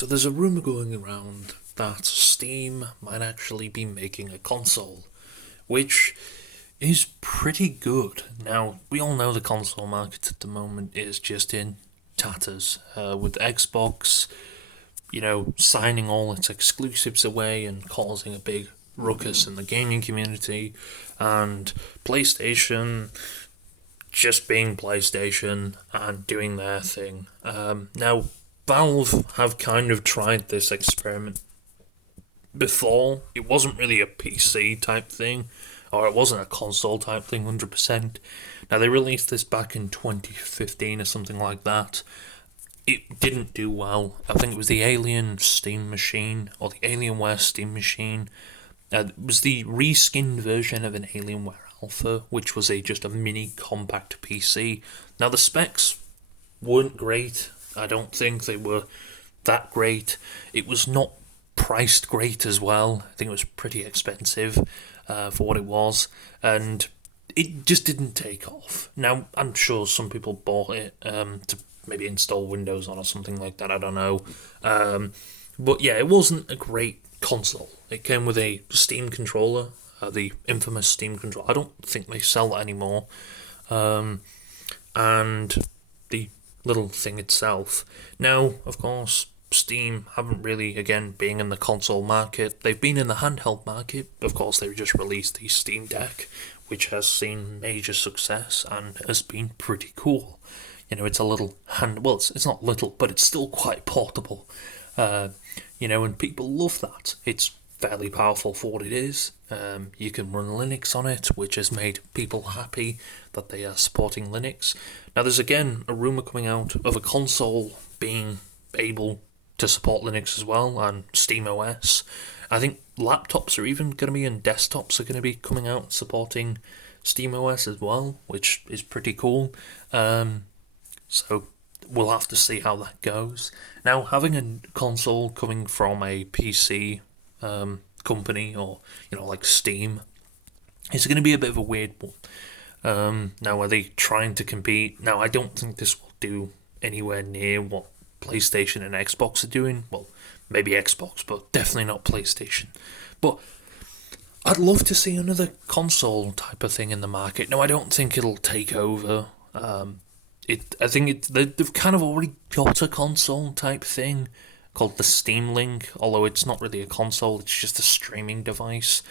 So there's a rumor going around that Steam might actually be making a console, which is pretty good. Now, we all know the console market at the moment is just in tatters, with Xbox, signing all its exclusives away and causing a big ruckus in the gaming community, and PlayStation just being PlayStation and doing their thing. Now, Valve have kind of tried this experiment before. It wasn't really a PC type thing, or it wasn't a console type thing 100%. Now, they released this back in 2015 or something like that. It didn't do well. I think it was the Alien Steam Machine, or the Alienware Steam Machine. It was the reskinned version of an Alienware Alpha, which was just a mini compact PC. Now, the specs weren't great. I don't think they were that great. It was not priced great as well. I think it was pretty expensive for what it was, and it just didn't take off. Now, I'm sure some people bought it to maybe install Windows on or something like that. I don't know. But yeah, it wasn't a great console. It came with a Steam controller, the infamous Steam controller. I don't think they sell that anymore. And the little thing itself. Now, of course, Steam haven't really, again, being in the console market. They've been in the handheld market. Of course, they've just released the Steam Deck, which has seen major success and has been pretty cool. It's a little well, it's not little, but it's still quite portable. And people love that. It's fairly powerful for what it is. You can run Linux on it, which has made people happy that they are supporting Linux. Now, there's again a rumour coming out of a console being able to support Linux as well, and SteamOS. I think laptops are even going to be, and desktops are going to be coming out supporting SteamOS as well, which is pretty cool. So we'll have to see how that goes. Now, having a console coming from a PC company, or like Steam, is going to be a bit of a weird one. Now, are they trying to compete? Now, I don't think this will do anywhere near what PlayStation and Xbox are doing. Well, maybe Xbox, but definitely not PlayStation. But I'd love to see another console type of thing in the market. No, I don't think it'll take over. I think they've kind of already got a console type thing called the Steam Link, although it's not really a console, it's just a streaming device.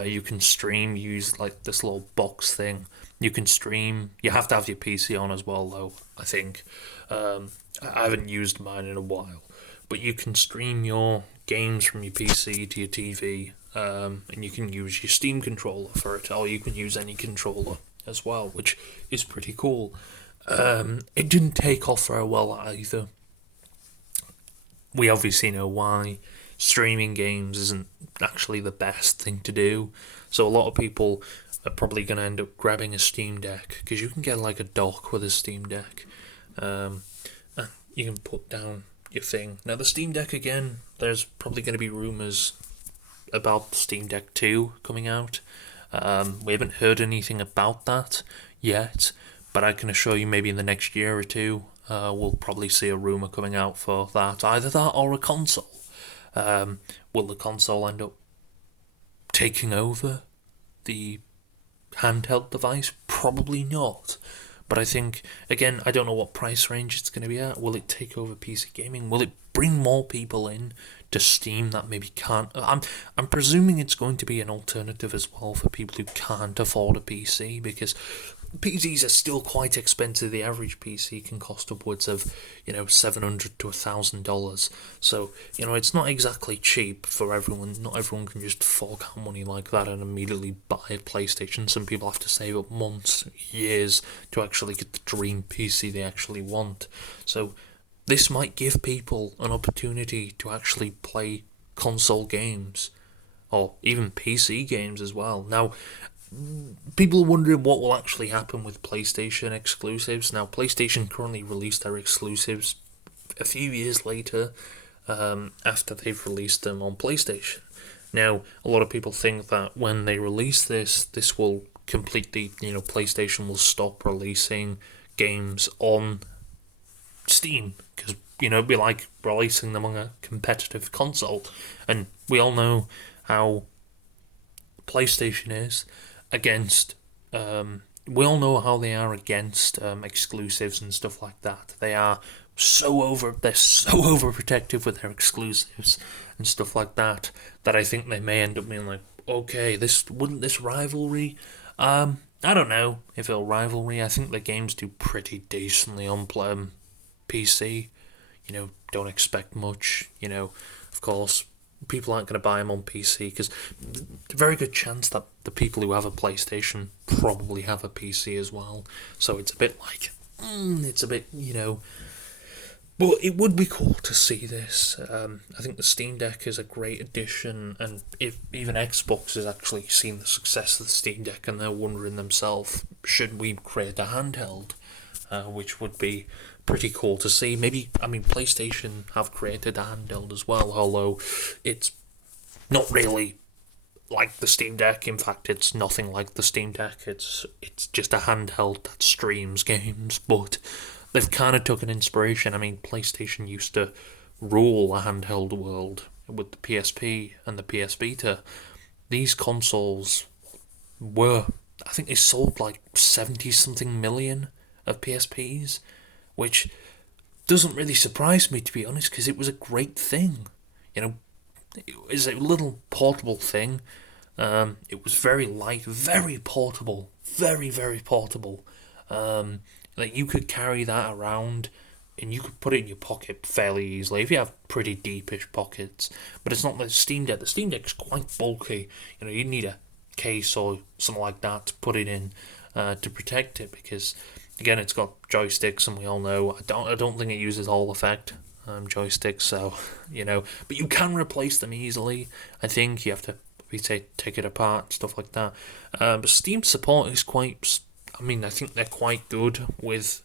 You can stream, use like this little box thing. You can stream. You have to have your PC on as well, though, I think. I haven't used mine in a while. But you can stream your games from your PC to your TV, and you can use your Steam controller for it, or you can use any controller as well, which is pretty cool. It didn't take off very well either. We obviously know why. Streaming games isn't actually the best thing to do, so a lot of people are probably going to end up grabbing a Steam Deck, because you can get like a dock with a Steam Deck. And you can put down your thing. Now, the Steam Deck, again, there's probably going to be rumours about the Steam Deck 2 coming out. We haven't heard anything about that yet, but I can assure you maybe in the next year or two, we'll probably see a rumour coming out for that. Either that or a console. Will the console end up taking over the handheld device? Probably not. But I think, again, I don't know what price range it's going to be at. Will it take over PC gaming? Will it bring more people in to Steam that maybe can't? I'm presuming it's going to be an alternative as well for people who can't afford a PC, because PCs are still quite expensive. The average PC can cost upwards of, $700 to $1,000. So, it's not exactly cheap for everyone. Not everyone can just fork out money like that and immediately buy a PlayStation. Some people have to save up months, years to actually get the dream PC they actually want. So, this might give people an opportunity to actually play console games, or even PC games as well. Now, people are wondering what will actually happen with PlayStation exclusives. Now, PlayStation currently released their exclusives a few years later, after they've released them on PlayStation. Now, a lot of people think that when they release this will completely, PlayStation will stop releasing games on Steam, because it'd be like releasing them on a competitive console. And we all know how PlayStation is against. We all know how they are against exclusives and stuff like that. They're so overprotective with their exclusives and stuff like that that I think they may end up being like, okay, this rivalry. I don't know if it'll rivalry. I think the games do pretty decently on PC. Don't expect much. Of course, people aren't going to buy them on PC because very good chance that the people who have a PlayStation probably have a PC as well. So it's a bit like, it's a bit. But it would be cool to see this. I think the Steam Deck is a great addition, and if even Xbox has actually seen the success of the Steam Deck and they're wondering themselves, should we create a handheld? Which would be pretty cool to see. Maybe, PlayStation have created a handheld as well, although it's not really like the Steam Deck. In fact, it's nothing like the Steam Deck. It's just a handheld that streams games, but they've kind of took an inspiration. PlayStation used to rule a handheld world with the PSP and the PS Vita. These consoles I think they sold like 70 something million of PSPs, which doesn't really surprise me, to be honest, because it was a great thing. It was a little portable thing. It was very light, very portable, very, very portable. Like you could carry that around and you could put it in your pocket fairly easily if you have pretty deepish pockets. But it's not like the Steam Deck. The Steam Deck's quite bulky. You need a case or something like that to put it in to protect it because again it's got joysticks and we all know I don't think it uses Hall effect joysticks, so but you can replace them easily. I think you have to take it apart, stuff like that. But Steam support is quite. I think they're quite good with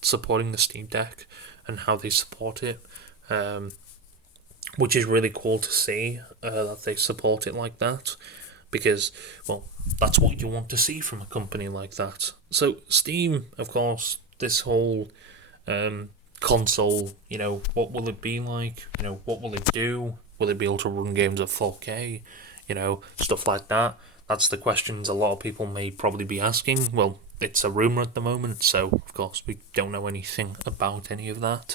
supporting the Steam Deck and how they support it, which is really cool to see that they support it like that, because, well, that's what you want to see from a company like that. So Steam, of course, this whole console, what will it be like? What will it do? Will it be able to run games at 4K? Stuff like that. That's the questions a lot of people may probably be asking. Well, it's a rumour at the moment, so of course we don't know anything about any of that.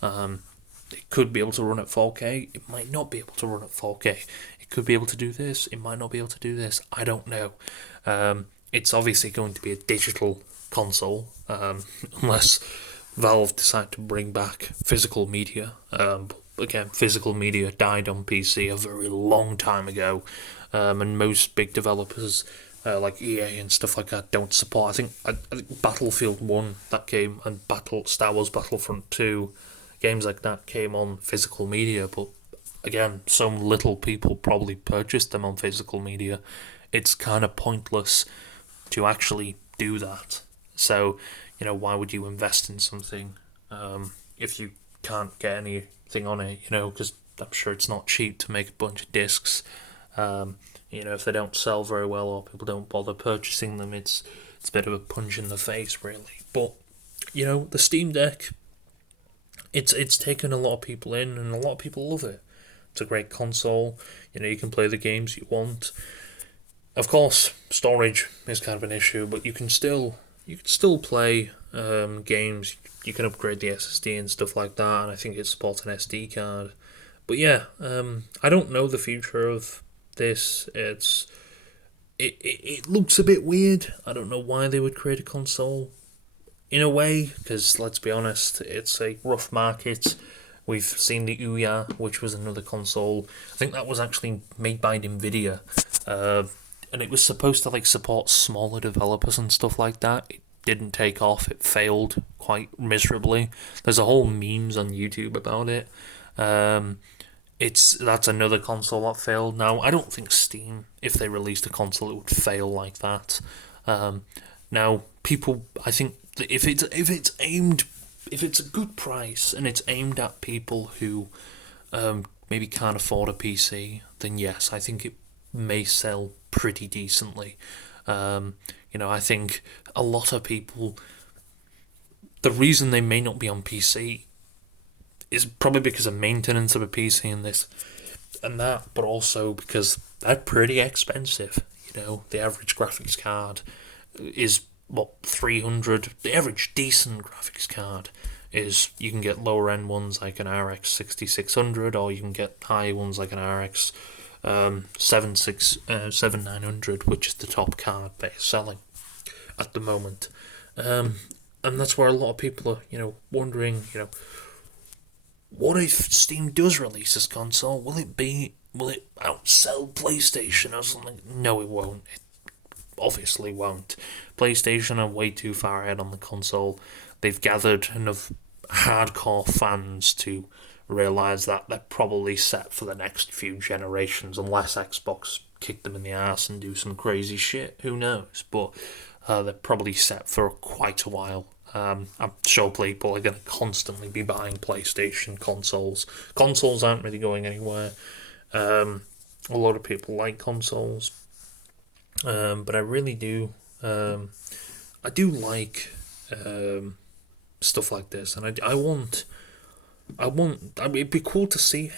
It could be able to run at 4K. It might not be able to run at 4K. It could be able to do this. It might not be able to do this. I don't know. It's obviously going to be a digital console, unless Valve decide to bring back physical media. Again, physical media died on PC a very long time ago. And most big developers like EA and stuff like that don't support. I think Battlefield 1 that came and Star Wars Battlefront 2, games like that came on physical media, but again, some little people probably purchased them on physical media. It's kind of pointless to actually do that. So, why would you invest in something if you can't get anything on it, because I'm sure it's not cheap to make a bunch of discs. If they don't sell very well or people don't bother purchasing them, it's a bit of a punch in the face, really. But the Steam Deck, it's taken a lot of people in, and a lot of people love it. It's a great console. You can play the games you want. Of course, storage is kind of an issue, but you can still play games. You can upgrade the SSD and stuff like that, and I think it supports an SD card. But yeah, I don't know the future of this. It looks a bit weird. I don't know why they would create a console. In a way, because let's be honest, it's a rough market. We've seen the Ouya, which was another console. I think that was actually made by Nvidia, and it was supposed to support smaller developers and stuff like that. It didn't take off. It failed quite miserably. There's a whole memes on YouTube about it. That's another console that failed. Now, I don't think Steam, if they released a console, it would fail like that. Now, people, I think that if it's a good price and it's aimed at people who maybe can't afford a PC, then yes, I think it may sell pretty decently. I think a lot of people, the reason they may not be on PC is probably because of maintenance of a PC and this and that, but also because they're pretty expensive. You know, the average graphics card is what 300. The average decent graphics card is you can get lower end ones like an RX 6600, or you can get higher ones like an RX 7900, which is the top card they're selling at the moment. And that's where a lot of people are, wondering, what if Steam does release this console? Will it outsell PlayStation or something? No, it won't. It obviously won't. PlayStation are way too far ahead on the console. They've gathered enough hardcore fans to realise that they're probably set for the next few generations, unless Xbox kick them in the ass and do some crazy shit. Who knows? But they're probably set for quite a while. I'm sure people are going to constantly be buying PlayStation consoles. Consoles aren't really going anywhere. A lot of people like consoles, but I really do. I do like stuff like this, and I want. It'd be cool to see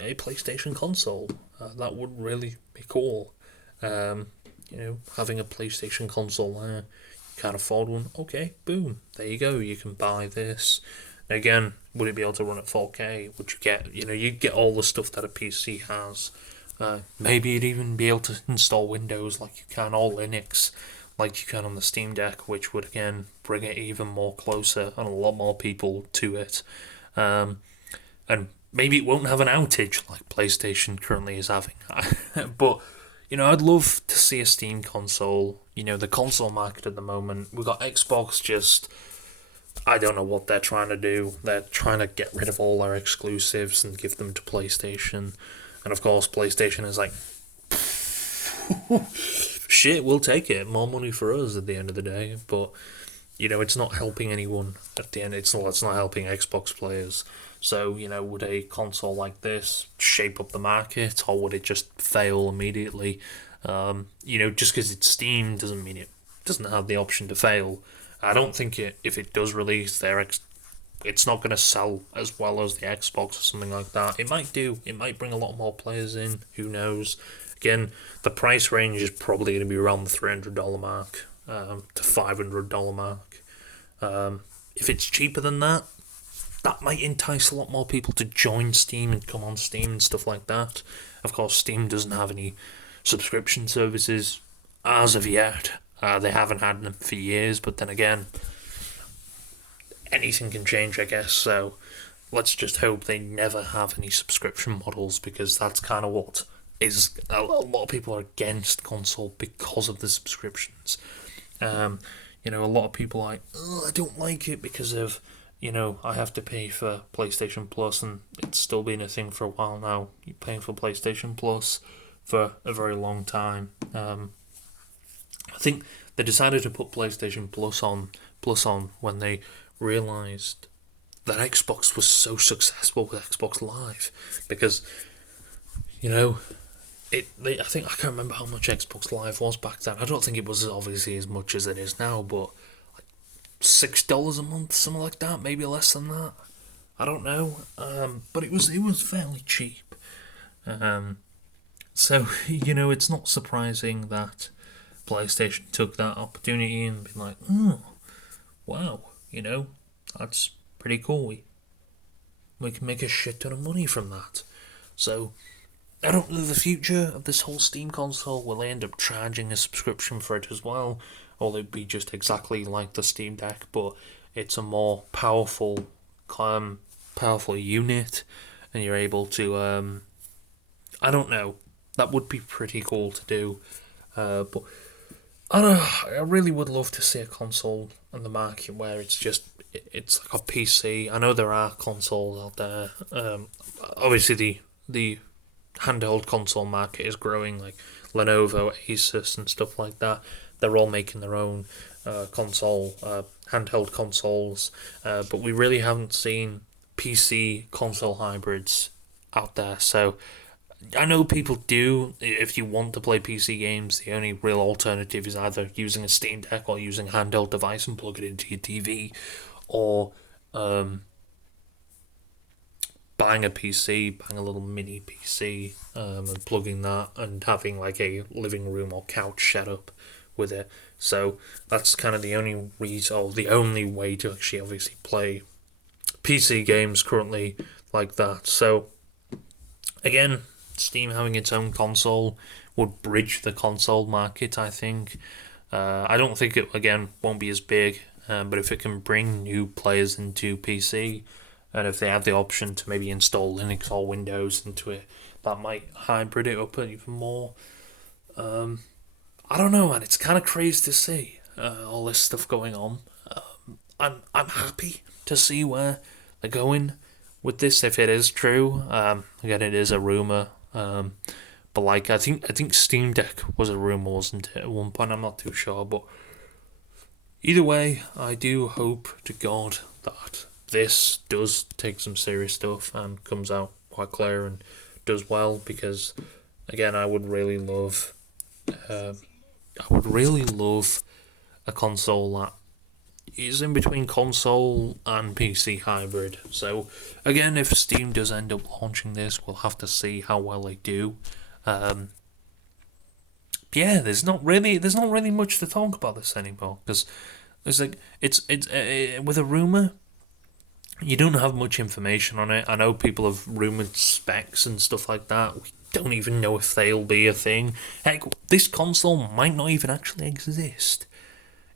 a PlayStation console. That would really be cool. Having a PlayStation console there. Can't afford one. Okay, boom. There you go. You can buy this. Again, would it be able to run at 4K? Would you get, you'd get all the stuff that a PC has. Maybe you'd even be able to install Windows like you can, or Linux like you can on the Steam Deck, which would again bring it even more closer and a lot more people to it. And maybe it won't have an outage like PlayStation currently is having. But I'd love to see a Steam console. The console market at the moment, we've got Xbox just, I don't know what they're trying to do. They're trying to get rid of all their exclusives and give them to PlayStation. And of course, PlayStation is like, shit, we'll take it. More money for us at the end of the day. But, it's not helping anyone at the end. It's not helping Xbox players. So, would a console like this shape up the market, or would it just fail immediately? Just because it's Steam doesn't mean it doesn't have the option to fail. I don't think if it does release it's not going to sell as well as the Xbox or something like that. It might do. It might bring a lot more players in. Who knows? Again, the price range is probably going to be around the $300 mark to $500 mark. If it's cheaper than that might entice a lot more people to join Steam and come on Steam and stuff like that. Of course, Steam doesn't have any subscription services as of yet. They haven't had them for years, but then again, anything can change, I guess. So let's just hope they never have any subscription models, because that's kind of what is a lot of people are against console because of the subscriptions. A lot of people are like, I don't like it because of I have to pay for PlayStation Plus, and it's still been a thing for a while now. You're paying for PlayStation Plus for a very long time. I think they decided to put PlayStation Plus on when they realised that Xbox was so successful with Xbox Live, because I think I can't remember how much Xbox Live was back then. I don't think it was obviously as much as it is now, but $6 a month, something like that, maybe less than that. I don't know, but it was fairly cheap. So it's not surprising that PlayStation took that opportunity and been like, oh, wow, that's pretty cool. We can make a shit ton of money from that. So I don't know the future of this whole Steam console. Will they end up charging a subscription for it as well? Or will it be just exactly like the Steam Deck, but it's a more powerful unit, and you're able to, I don't know. That would be pretty cool to do. But I don't know, I really would love to see a console on the market where it's like a PC. I know there are consoles out there. Obviously, the handheld console market is growing, like Lenovo, Asus, and stuff like that. They're all making their own handheld consoles, but we really haven't seen PC console hybrids out there. So I know people do. If you want to play PC games, the only real alternative is either using a Steam Deck or using a handheld device and plug it into your TV, or buying a PC, buying a little mini PC, and plugging that and having like a living room or couch set up with it. So that's kind of the only reason, or the only way to actually obviously play PC games currently like that. So again, Steam having its own console would bridge the console market, I think. I don't think it, again, won't be as big, but if it can bring new players into PC, and if they have the option to maybe install Linux or Windows into it, that might hybrid it up even more. I don't know, man. It's kind of crazy to see all this stuff going on. I'm happy to see where they're going with this, if it is true. Again, it is a rumor. But like, I think Steam Deck was a rumor, wasn't it? At one point, I'm not too sure, but either way, I do hope to God that this does take some serious stuff and comes out quite clear and does well, because again, I would really love a console that is in between console and PC hybrid. So again, if Steam does end up launching this, we'll have to see how well they do. Yeah, there's not really much to talk about this anymore, because it's with a rumor, you don't have much information on it. I know people have rumored specs and stuff like that. We don't even know if they'll be a thing. Heck, this console might not even actually exist.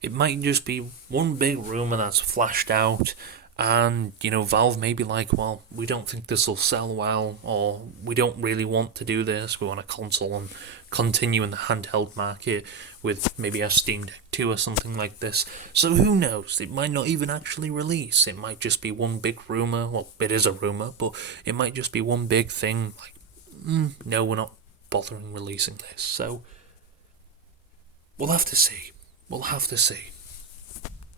It might just be one big rumor that's flashed out, and Valve may be like, well, we don't think this will sell well, or we don't really want to do this. We want a console and continue in the handheld market with maybe a Steam Deck 2 or something like this. So who knows? It might not even actually release. It might just be one big rumor. Well, it is a rumor, but it might just be one big thing. Like, no, we're not bothering releasing this. So we'll have to see. We'll have to see.